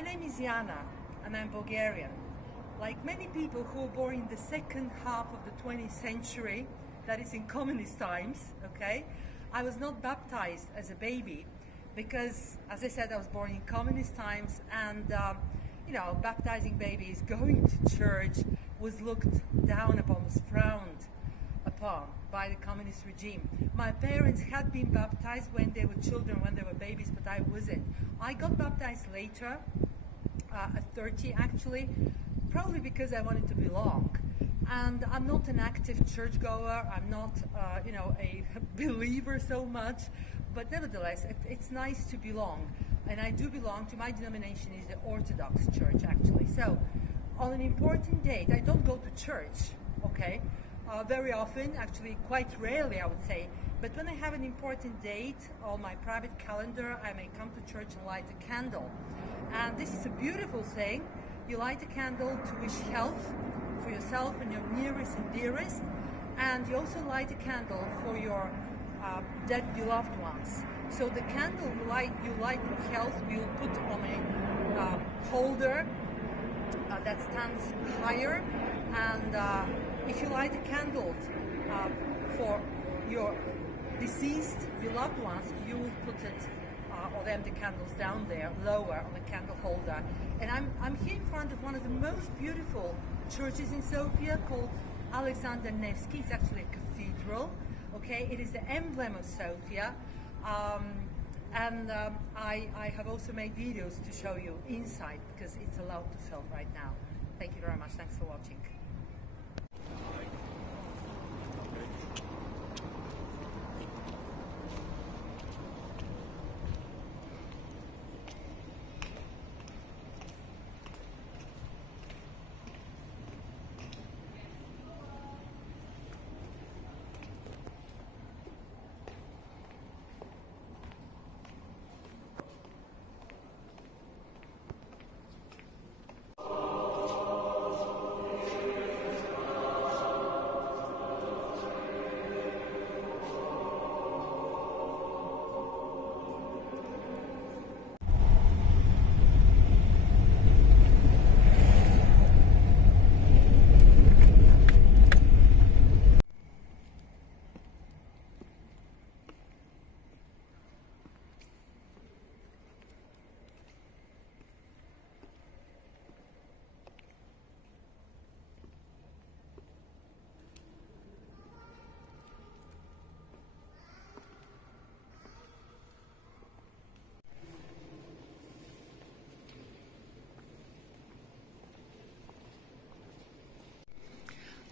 My name is Jana and I'm Bulgarian. Like many people who were born in the second half of the 20th century, that is in communist times, okay, I was not baptized as a baby because, as I said, I was born in communist times, and baptizing babies, going to church was looked down upon, was frowned upon by the communist regime. My parents had been baptized when they were children, when they were babies, but I wasn't. I got baptized later, at 30 actually, probably because I wanted to belong. And I'm not an active churchgoer, I'm not a believer so much, but nevertheless it's nice to belong. And I do belong to, my denomination is the Orthodox Church actually. So on an important date, I don't go to church, okay? Very often, actually quite rarely I would say, but when I have an important date on my private calendar, I may come to church and light a candle. And this is a beautiful thing. You light a candle to wish health for yourself and your nearest and dearest, and you also light a candle for your dead beloved ones. So the candle you light for health, we'll put on a holder that stands higher, and if you light a candle for your deceased beloved ones, you will put it or them the candles down there, lower on the candle holder. And I'm here in front of one of the most beautiful churches in Sofia called Alexander Nevsky. It's actually a cathedral. Okay, it is the emblem of Sofia. I have also made videos to show you inside because it's allowed to film right now. Thank you very much. Thanks for watching.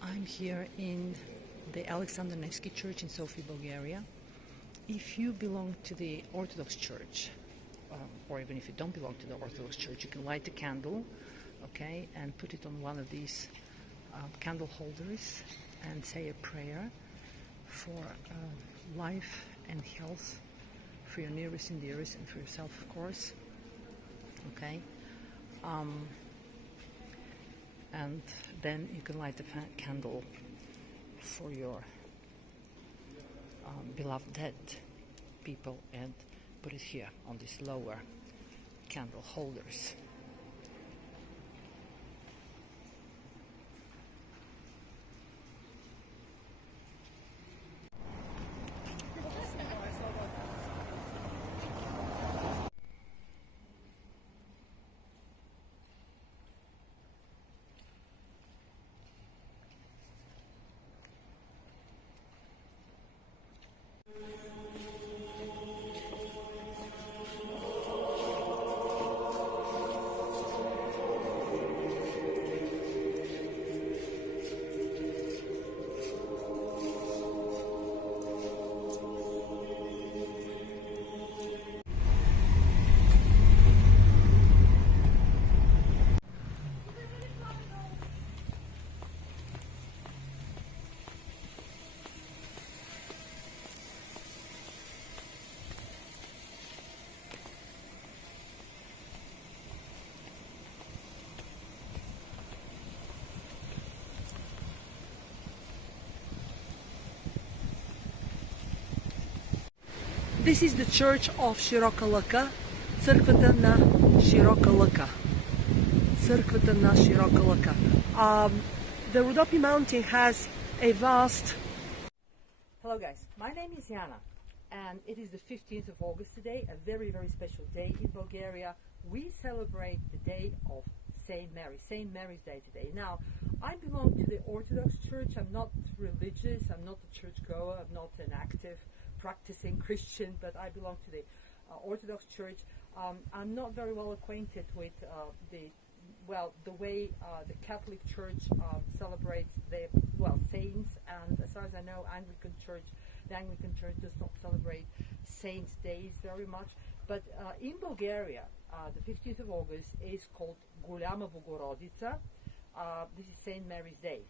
I'm here in the Alexander Nevsky Church in Sofia, Bulgaria. If you belong to the Orthodox Church, or even if you don't belong to the Orthodox Church, you can light a candle, okay, and put it on one of these candle holders and say a prayer for life and health for your nearest and dearest, and for yourself, of course, okay. And then you can light a candle for your beloved dead people and put it here on these lower candle holders. This is the church of Tsarevo, Църквата на широка лъка. Църквата на широка лъка. The Rhodope mountain has a vast... Hello guys, my name is Jana and it is the 15th of August today, a very, very special day in Bulgaria. We celebrate the day of Saint Mary's Day today. Now, I belong to the Orthodox Church. I'm not religious, I'm not a churchgoer, I'm not an active practicing Christian, but I belong to the Orthodox Church. I'm not very well acquainted with the way the Catholic Church celebrates their saints, and as far as I know, the Anglican Church does not celebrate saints' days very much. But in Bulgaria, the 15th of August is called Голяма Богородица. This is Saint Mary's Day.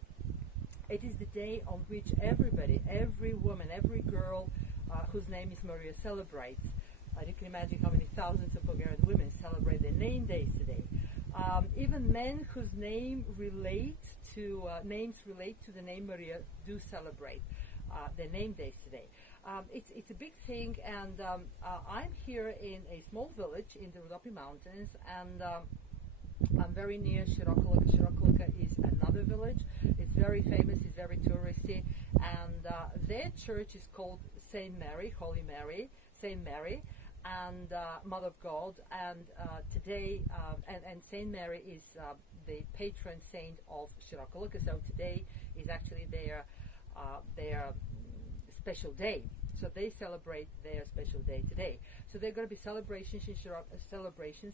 It is the day on which everybody, every woman, every girl whose name is Maria celebrates. You can imagine how many thousands of Bulgarian women celebrate their name days today. Even men whose names relate to the name Maria do celebrate their name days today. It's a big thing, and I'm here in a small village in the Rhodope Mountains, and I'm very near Shirokolaka. Shirokolaka is another village. It's very famous, it's very touristy, and their church is called Saint Mary, Holy Mary, Saint Mary, and Mother of God, and today, and Saint Mary is the patron saint of Shirokolaka, so today is actually their special day. So they celebrate their special day today. So there are going to be celebrations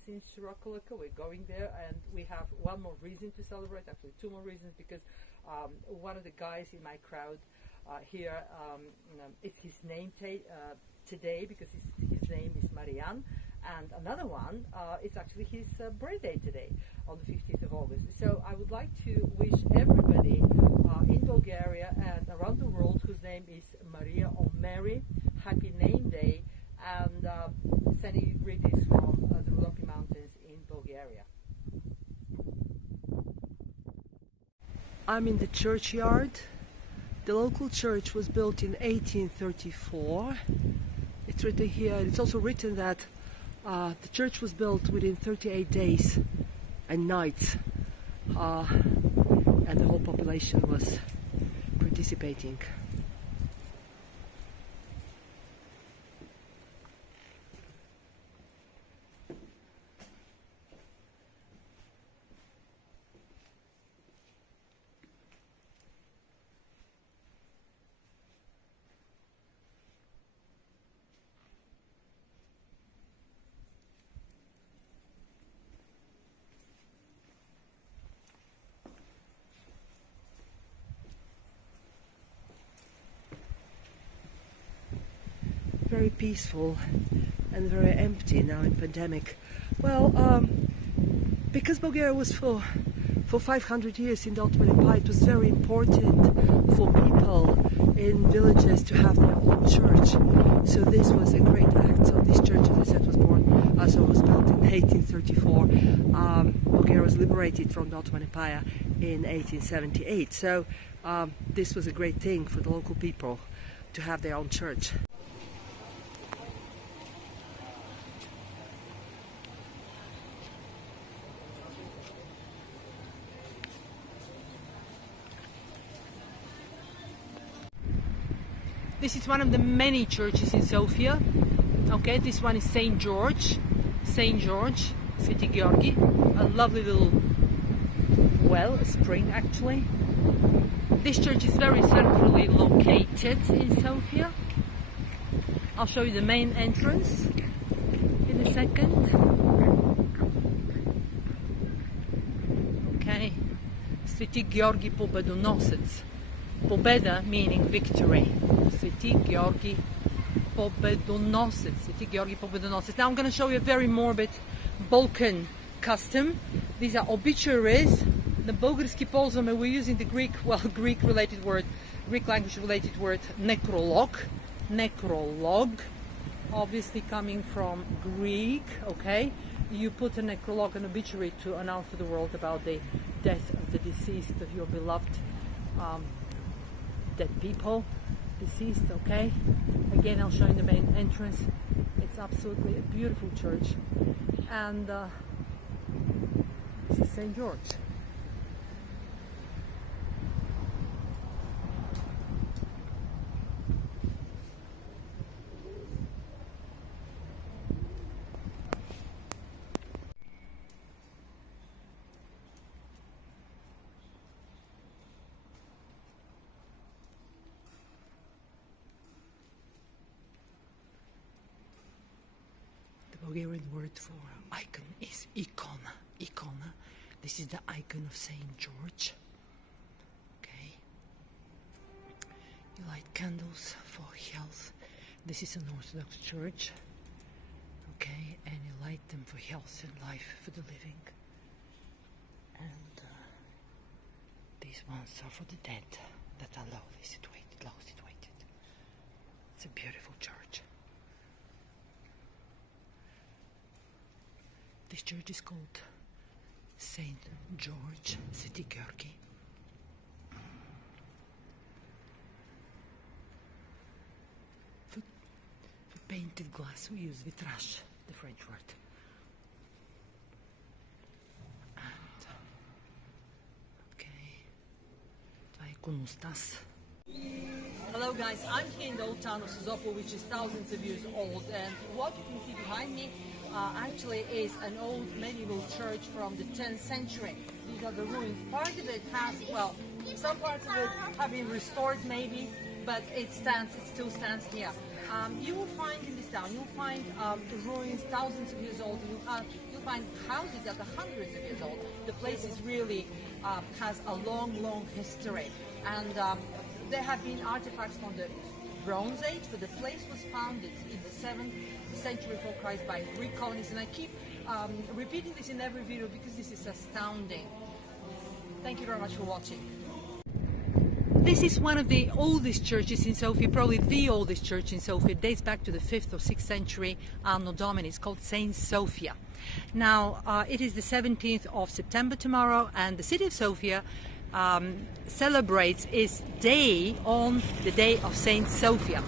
in Shirokolaka. We're going there, and we have one more reason to celebrate, actually two more reasons, because one of the guys in my crowd here, it's his name today, because his name is Marian, and another one is actually his birthday today, on the 15th of August. So I would like to wish everybody in Bulgaria and around the world whose name is Maria or Mary, happy name day, and sending greetings from the Rhodope Mountains in Bulgaria. I'm in the churchyard. The local church was built in 1834. It's written here, it's also written that the church was built within 38 days and nights, and the whole population was participating. Very peaceful and very empty now in pandemic. Well, because Bulgaria was for 500 years in the Ottoman Empire, it was very important for people in villages to have their own church. So this was a great act. So this church, as I said, was built in 1834. Bulgaria was liberated from the Ottoman Empire in 1878. So this was a great thing for the local people to have their own church. This is one of the many churches in Sofia. Okay, this one is Saint George, Sveti Georgi, a lovely little well, a spring actually. This church is very centrally located in Sofia. I'll show you the main entrance in a second. Okay, Sveti Georgi Pobedonosec. Pobeda meaning victory. Sveti Georgi Pobedonosec. Sveti Georgi Pobedonosec. Now I'm going to show you a very morbid Balkan custom. These are obituaries. The Bulgarski polzome, we're using the Greek language related word necrolog. Necrolog, obviously coming from Greek, okay? You put a necrolog, an obituary, to announce to the world about the death of the deceased, of your beloved dead people, deceased, okay? Again, I'll show you the main entrance. It's It's absolutely a beautiful church, and this is St. George. The Bulgarian word for icon is ikona. Ikona. This is the icon of Saint George. Okay. You light candles for health. This is an Orthodox church. Okay, and you light them for health and life for the living. And these ones are for the dead that are lowly situated, low situated. It's a beautiful church. This church is called Saint George, City Georgi. For painted glass we use vitrage, the French word. And okay, iconostas. Hello guys, I'm here in the old town of Saarevo, which is thousands of years old, and what you can see behind me actually is an old medieval church from the 10th century. These are the ruins. Part of it has, well, some parts of it have been restored maybe, but it still stands here. You will find in this town, you'll find the ruins thousands of years old, and you'll find houses that are hundreds of years old. The place is really has a long history, and there have been artifacts from the Bronze Age, but the place was founded in the 7th century before Christ by Greek colonists, and I keep repeating this in every video because this is astounding. Thank you very much for watching. This is one of the oldest churches in Sofia, probably the oldest church in Sofia. It dates back to the 5th or 6th century Anno Domini. It's called Saint Sophia. Now, it is the 17th of September tomorrow, and the city of Sofia celebrates its day on the day of Saint Sophia.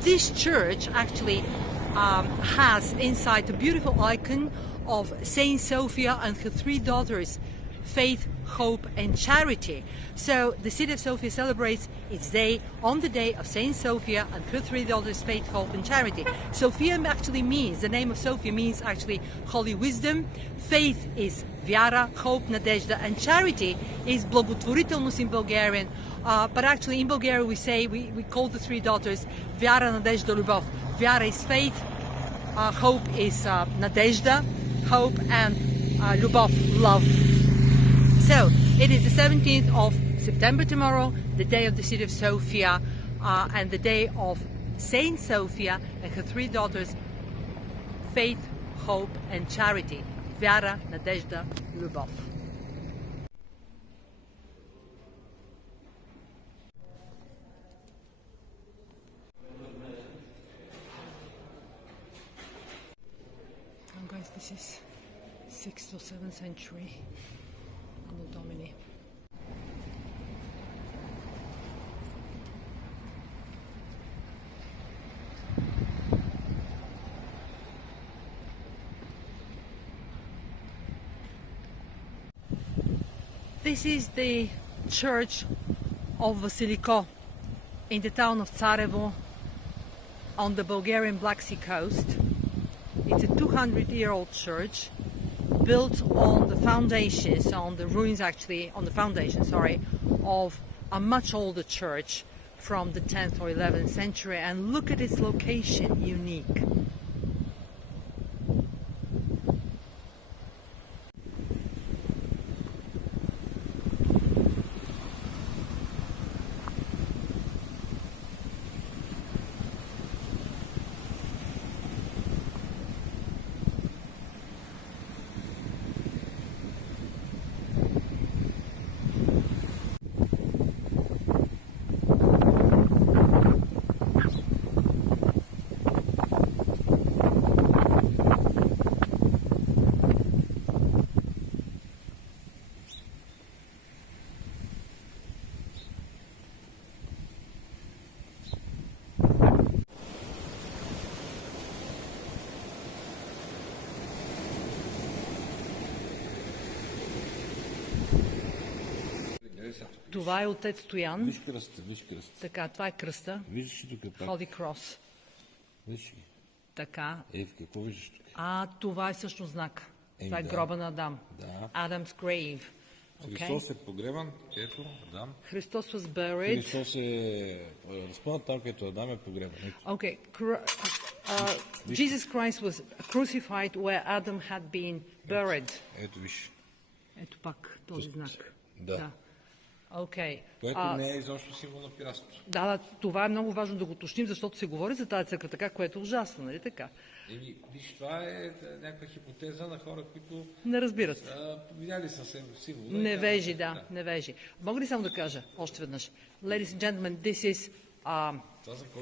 This church actually has inside a beautiful icon of Saint Sophia and her three daughters, Faith, Hope and Charity. So the city of Sofia celebrates its day on the day of Saint Sophia and her three daughters, Faith, Hope and Charity. Sophia actually means, the name of Sophia means actually holy wisdom. Faith is Viara, Hope, Nadezhda, and Charity is Blagotvoritelnost in Bulgarian. But actually in Bulgaria we say, we call the three daughters Viara, Nadezhda, Lubov. Viara is faith, Hope is Nadezhda, Hope, and Lubov, love. So it is the 17th of September tomorrow, the day of the city of Sofia, and the day of Saint Sophia and her three daughters, Faith, Hope and Charity. Viara, Nadezhda, Lubov. And guys, this is 6th or 7th century Anno Domini. This is the church of Basilico in the town of Tsarevo on the Bulgarian Black Sea coast. It's a 200-year-old church built on the foundations, on the ruins actually, on the foundation, sorry, of a much older church from the 10th or 11th century. And look at its location, unique. Това е отец Стоян. Виж кръста, виж кръста. Така, това е кръста. Виждаш ли тук пак? Holy Cross. Виж ли? Така. Какво виждаш тук? Това е всъщност знак. Това е да. гроба на Адам. Да. Adam's grave. Христос е погребан, ето, Адам. Христос was buried. Христос е разпънат там, където Адам е погребан. Okay. Jesus Christ was crucified where Adam had been buried. Ето виж. Ето пак този знак. Да. Okay. Което не е изобщо символ на пиратството. Да, това е много важно да го уточним, защото се говори за тази църква така, което е ужасно, нали така? Виж, това е някаква хипотеза на хора, които не разбират. Видяли са символа. Невежи, да, невежи. Мога ли само да кажа още веднъж? Ladies and gentlemen, this is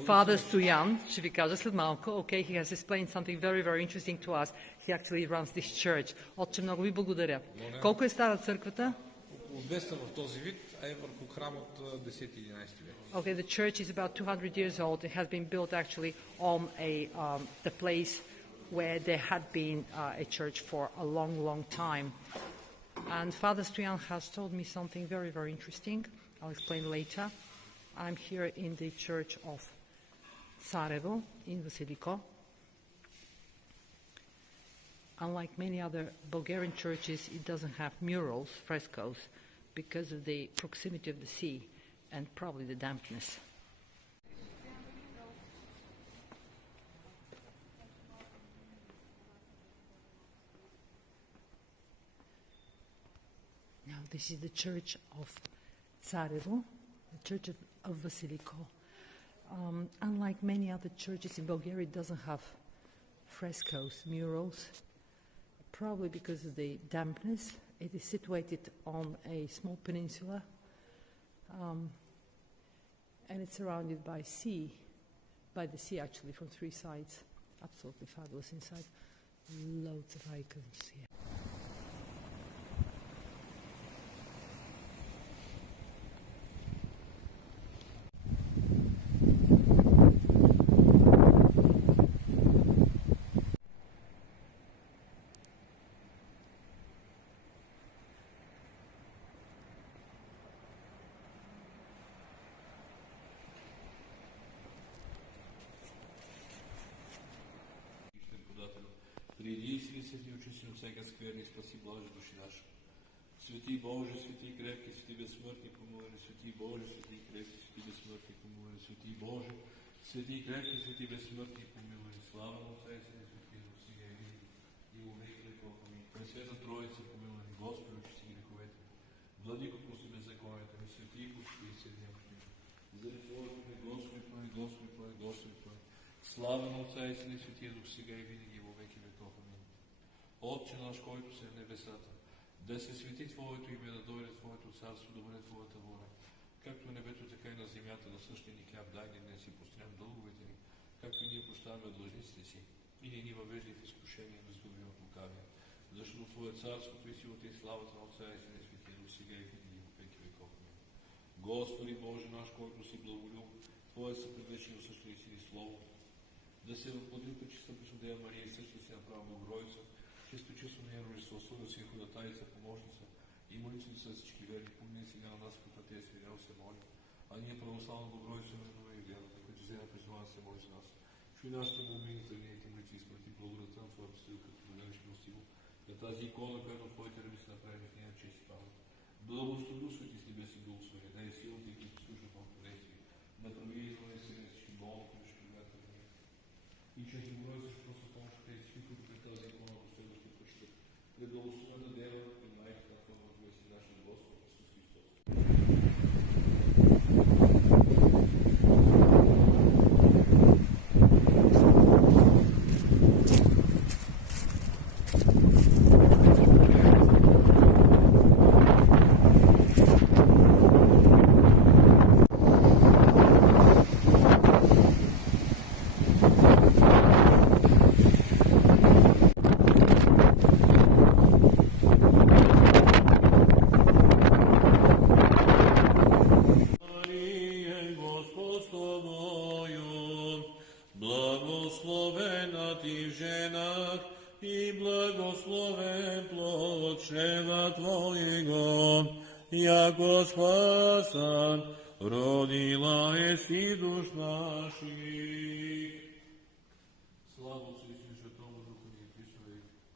Father Stoyan, ще ви кажа след малко. Okay, he has explained something very, very interesting to us. He actually runs this church. Отче, много ви благодаря. Колко е стара църквата? Около 200 в този вид, а е върху храм от 10-11 век. Okay, the church is about 200 years old. It has been built actually on the place where there had been a church for a long, long time. And Father Stoyan has told me something very, very interesting. I'll explain later. I'm here in the church of Tsarevo in Basilico. Unlike many other Bulgarian churches, it doesn't have murals, frescoes, because of the proximity of the sea and probably the dampness. Now this is the church of Tsarevo, the church of Basilico. Unlike many other churches in Bulgaria, it doesn't have frescoes, murals, probably because of the dampness. It is situated on a small peninsula, and it's surrounded by the sea actually from three sides. Absolutely fabulous inside. Loads of icons here. Приди си ли свети очисти от всяка скверни, спаси блажи души наша. Свети Боже, свети крепки, свети безсмъртни, помилуй ни, свети Боже, свети крепки, свети безсмъртни, помилуй ни, свети Боже, свети крепки, свети безсмъртни, помилуй ни, слава на Отца и Сина и Свети Дух, сега и винаги, и во веки веков. Амин. Пресвета Троица, помилуй ни, Господи, очисти греховете, владико прости беззаконията ни, свети и Господи и седняващи. Заради Твоето ми, Господи, Твой, Господи, Твой, Господи, Твой. Слава на Отца и Сина и Светия Дух, сега и винаги, и во веки веков. Амин. Отче наш, който се в небесата, да се свети Твоето име, да дойде Твоето царство, да бъде Твоята воля, както в небето, така и на земята, на същия ни хляб дай ни днес и прострям дълговете ни, както и ние прощаваме длъжниците си, и не ни въвеждай в изкушение, но избави от лукавия. Защото Твое царството и силата и славата на Отца и Сина и Светия Дух, сега и винаги, и во веки веков. Господи Боже наш, който си благолюб, Твое съпредвечни осъществени сили слово, да се въплати пречиста Преснодея Мария и същата си направо Богородица, чисто чисто на Рождество, да си е ходатайца, помощница и молитвеница за всички верни, помни сега на нас, като те свирял се моли. А ние православно Богородица, именува и вярата, които взема призвана се моли за нас. Чуй нашата молбина за гневите мъчи и смърти, благодарата на Твоя постил, като погледнеш милостиво, на тази икона, която от Твоите ръби се направи в нея чест и памет. Благословите с Тебе си благослови, дай силата и които служа в Твоето действие. Направи и за нас сега всички болни, които ще гледат в нея. И чрез Богородица ще просто помощ тези, които пред тази икона последващи почитат. Пред благословена Дева и Майка на Твоя Възгласи нашия Господ Исус Христос. Благословена ти в женах и благословен плод чрева Твоего, jako spasan, rodila esi duš naših.